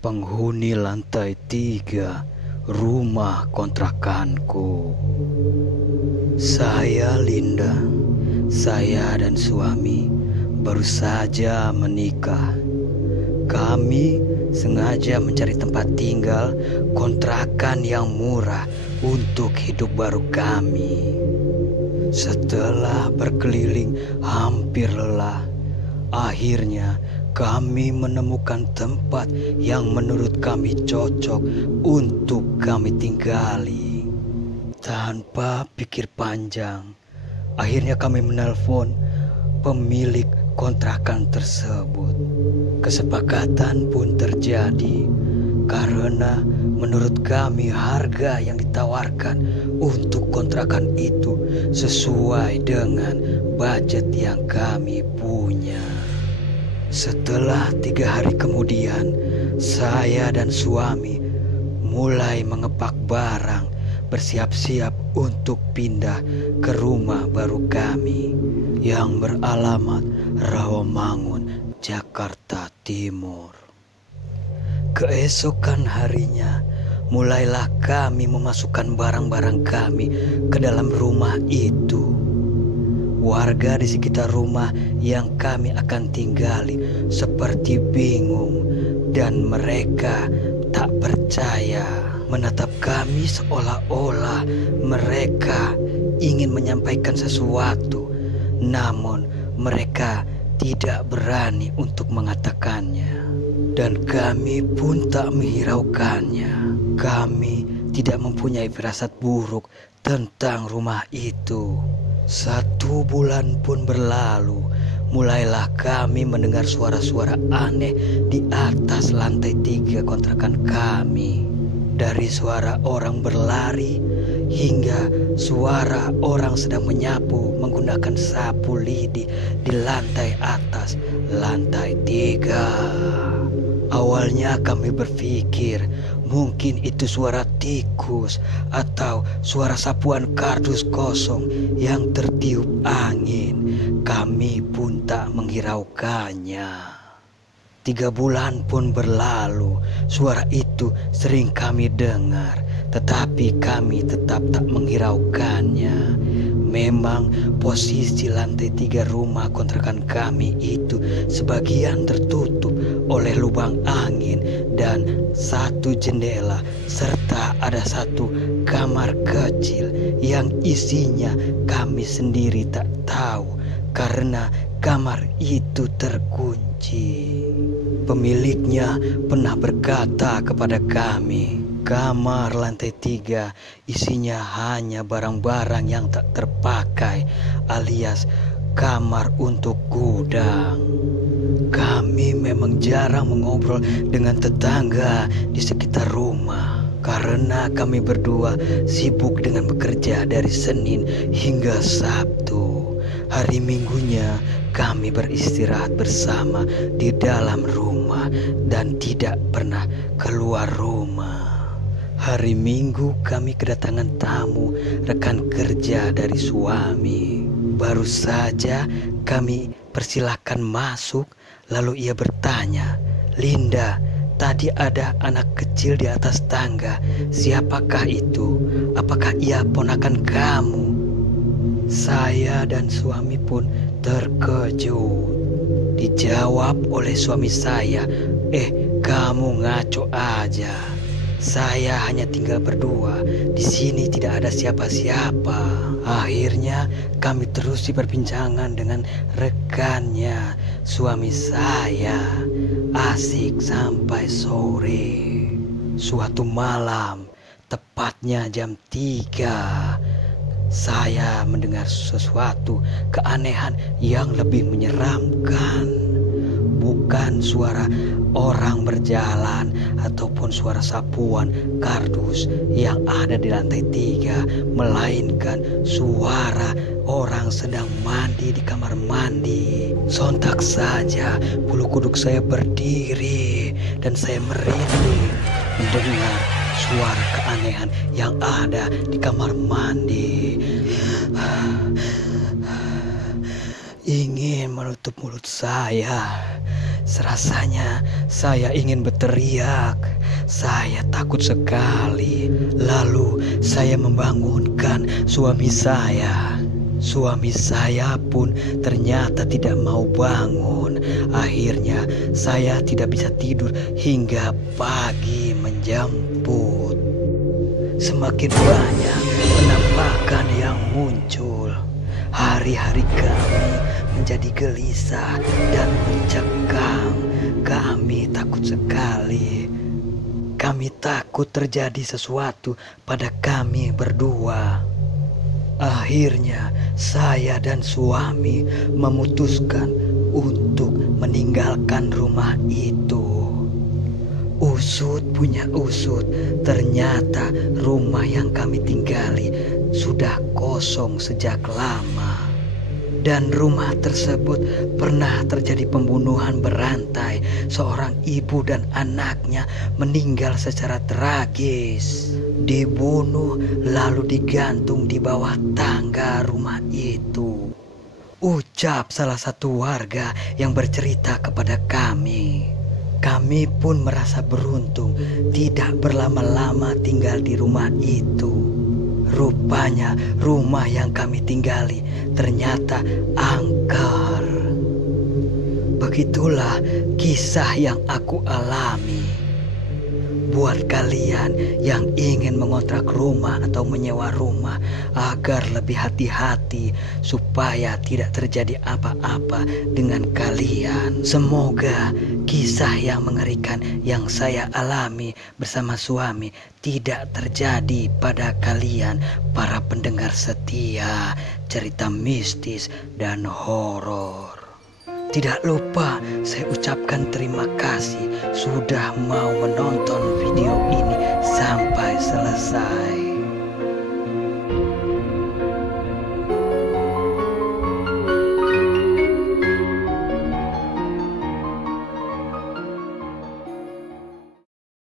penghuni lantai 3 rumah kontrakanku. Saya Linda. Saya dan suami baru saja menikah. Kami sengaja mencari tempat tinggal kontrakan yang murah untuk hidup baru kami. Setelah berkeliling hampir lelah, akhirnya kami menemukan tempat yang menurut kami cocok untuk kami tinggali. Tanpa pikir panjang, akhirnya kami menelpon pemilik kontrakan tersebut. Kesepakatan pun terjadi karena menurut kami harga yang ditawarkan untuk kontrakan itu sesuai dengan budget yang kami punya. Setelah 3 hari kemudian, saya dan suami mulai mengepak barang, bersiap-siap untuk pindah ke rumah baru kami yang beralamat Rawamangun, Jakarta Timur. Keesokan harinya, mulailah kami memasukkan barang-barang kami ke dalam rumah itu. Warga di sekitar rumah yang kami akan tinggali seperti bingung dan mereka tak percaya, menatap kami seolah-olah mereka ingin menyampaikan sesuatu, namun mereka tidak berani untuk mengatakannya. Dan kami pun tak menghiraukannya. Kami tidak mempunyai firasat buruk tentang rumah itu. 1 bulan pun berlalu, mulailah kami mendengar suara-suara aneh di atas lantai 3 kontrakan kami. Dari suara orang berlari hingga suara orang sedang menyapu menggunakan sapu lidi di lantai atas, lantai 3. Awalnya kami berpikir mungkin itu suara tikus atau suara sapuan kardus kosong yang tertiup angin. Kami pun tak menghiraukannya. 3 bulan pun berlalu, suara itu sering kami dengar, tetapi kami tetap tak menghiraukannya. Memang posisi lantai 3 rumah kontrakan kami itu sebagian tertutup oleh lubang angin dan 1 jendela, serta ada 1 kamar kecil yang isinya kami sendiri tak tahu karena kamar itu terkunci. Pemiliknya pernah berkata kepada kami, kamar lantai 3 isinya hanya barang-barang yang tak terpakai alias kamar untuk gudang. Kami memang jarang mengobrol dengan tetangga di sekitar rumah karena kami berdua sibuk dengan bekerja dari Senin hingga Sabtu. Hari Minggunya kami beristirahat bersama di dalam rumah dan tidak pernah keluar rumah. Hari Minggu kami kedatangan tamu rekan kerja dari suami. Baru saja kami persilahkan masuk, lalu ia bertanya, "Linda, tadi ada anak kecil di atas tangga. Siapakah itu? Apakah ia ponakan kamu?" Saya dan suami pun terkejut. Dijawab oleh suami saya, kamu ngaco aja. Saya hanya tinggal berdua. Di sini tidak ada siapa-siapa." Akhirnya kami terus perbincangan dengan rekannya, suami saya. Asik sampai sore. Suatu malam, tepatnya jam 3, saya mendengar sesuatu keanehan yang lebih menyeramkan. Bukan suara orang berjalan ataupun suara sapuan kardus yang ada di lantai 3, melainkan suara orang sedang mandi di kamar mandi. Sontak saja bulu kuduk saya berdiri dan saya merinding mendengar suara keanehan yang ada di kamar mandi. Ingin menutup mulut saya Serasanya saya ingin berteriak. Saya takut sekali. Lalu saya membangunkan suami saya. Suami saya pun ternyata tidak mau bangun. Akhirnya saya tidak bisa tidur hingga pagi menjemput. Semakin banyak penampakan yang muncul. Hari-hari kami menjadi gelisah dan mencekam. Kami takut sekali. Kami takut terjadi sesuatu pada kami berdua. Akhirnya saya dan suami memutuskan untuk meninggalkan rumah itu. Usut punya usut, ternyata rumah yang kami tinggali sudah kosong sejak lama. Dan rumah tersebut pernah terjadi pembunuhan berantai. Seorang ibu dan anaknya meninggal secara tragis. Dibunuh lalu digantung di bawah tangga rumah itu. Ucap salah satu warga yang bercerita kepada kami. Kami pun merasa beruntung tidak berlama-lama tinggal di rumah itu. Rupanya rumah yang kami tinggali ternyata angker. Begitulah kisah yang aku alami. Buat kalian yang ingin mengontrak rumah atau menyewa rumah, agar lebih hati-hati supaya tidak terjadi apa-apa dengan kalian. Semoga kisah yang mengerikan yang saya alami bersama suami tidak terjadi pada kalian para pendengar setia cerita mistis dan horor. Tidak lupa saya ucapkan terima kasih sudah mau menonton video ini sampai selesai.